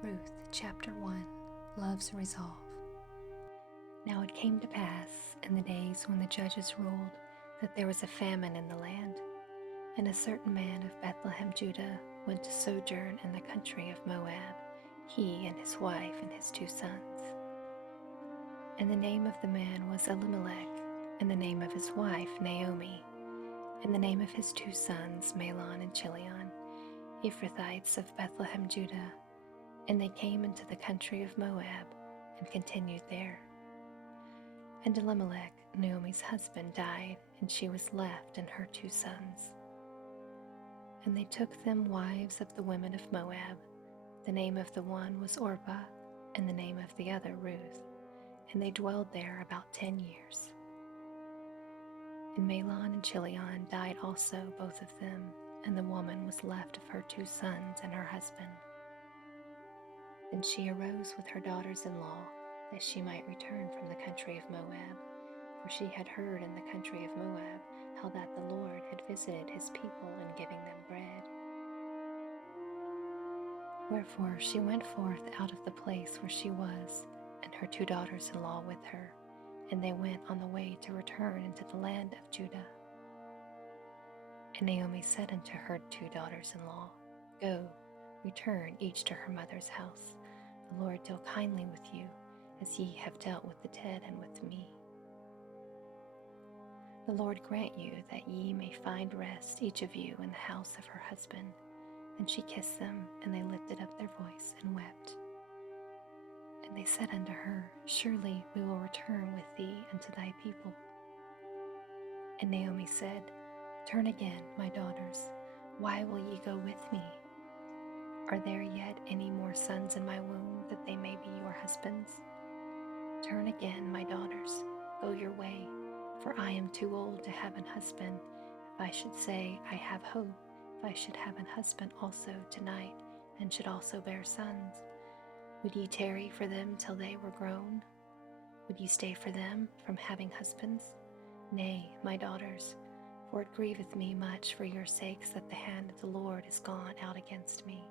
Ruth chapter 1 Love's Resolve. Now it came to pass in the days when the judges ruled that there was a famine in the land, and a certain man of Bethlehem, Judah, went to sojourn in the country of Moab, he and his wife and his 2 sons. And the name of the man was Elimelech, and the name of his wife Naomi, and the name of his 2 sons Mahlon and Chilion, Ephrathites of Bethlehem, Judah. And they came into the country of Moab and continued there. And Elimelech, Naomi's husband, died, and she was left and her 2 sons. And they took them wives of the women of Moab. The name of the one was Orpah, and the name of the other Ruth, and they dwelled there about 10 years. And Mahlon and Chilion died also, both of them, and the woman was left of her 2 sons and her husband. Then she arose with her daughters-in-law, that she might return from the country of Moab, for she had heard in the country of Moab how that the Lord had visited his people in giving them bread. Wherefore she went forth out of the place where she was, and her 2 daughters-in-law with her, and they went on the way to return into the land of Judah. And Naomi said unto her 2 daughters-in-law, Go, return each to her mother's house. The Lord deal kindly with you, as ye have dealt with the dead and with me. The Lord grant you that ye may find rest, each of you, in the house of her husband. And she kissed them, and they lifted up their voice and wept. And they said unto her, Surely we will return with thee unto thy people. And Naomi said, Turn again, my daughters, why will ye go with me? Are there yet any more sons in my womb, that they may be your husbands? Turn again, my daughters, go your way, for I am too old to have an husband. If I should say, I have hope, if I should have an husband also tonight, and should also bear sons, would ye tarry for them till they were grown? Would ye stay for them from having husbands? Nay, my daughters, for it grieveth me much for your sakes that the hand of the Lord is gone out against me.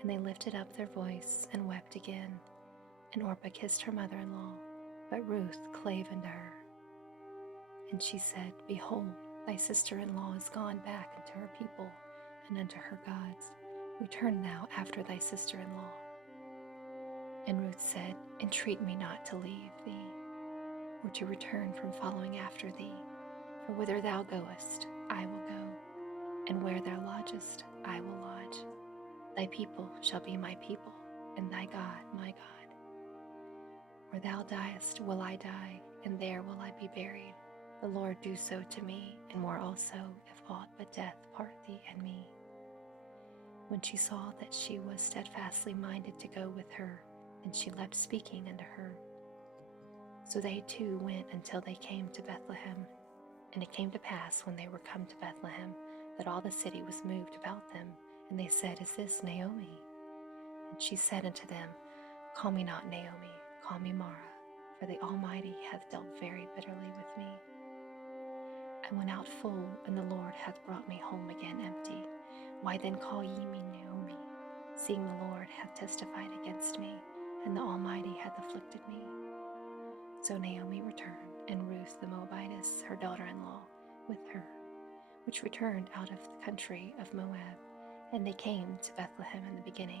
And they lifted up their voice and wept again. And Orpah kissed her mother-in-law, but Ruth clave unto her. And she said, Behold, thy sister-in-law is gone back unto her people and unto her gods. Return thou after thy sister-in-law. And Ruth said, Entreat me not to leave thee, or to return from following after thee. For whither thou goest, I will go, and where thou lodgest, I will lodge. Thy people shall be my people, and thy God my God. Where thou diest will I die, and there will I be buried. The Lord do so to me, and more also, if aught but death part thee and me. When she saw that she was steadfastly minded to go with her, then she left speaking unto her. So they 2 went until they came to Bethlehem. And it came to pass, when they were come to Bethlehem, that all the city was moved about them. And they said, Is this Naomi? And she said unto them, Call me not Naomi, call me Mara, for the Almighty hath dealt very bitterly with me. I went out full, and the Lord hath brought me home again empty. Why then call ye me Naomi, seeing the Lord hath testified against me, and the Almighty hath afflicted me? So Naomi returned, and Ruth the Moabitess, her daughter-in-law, with her, which returned out of the country of Moab. And they came to Bethlehem in the beginning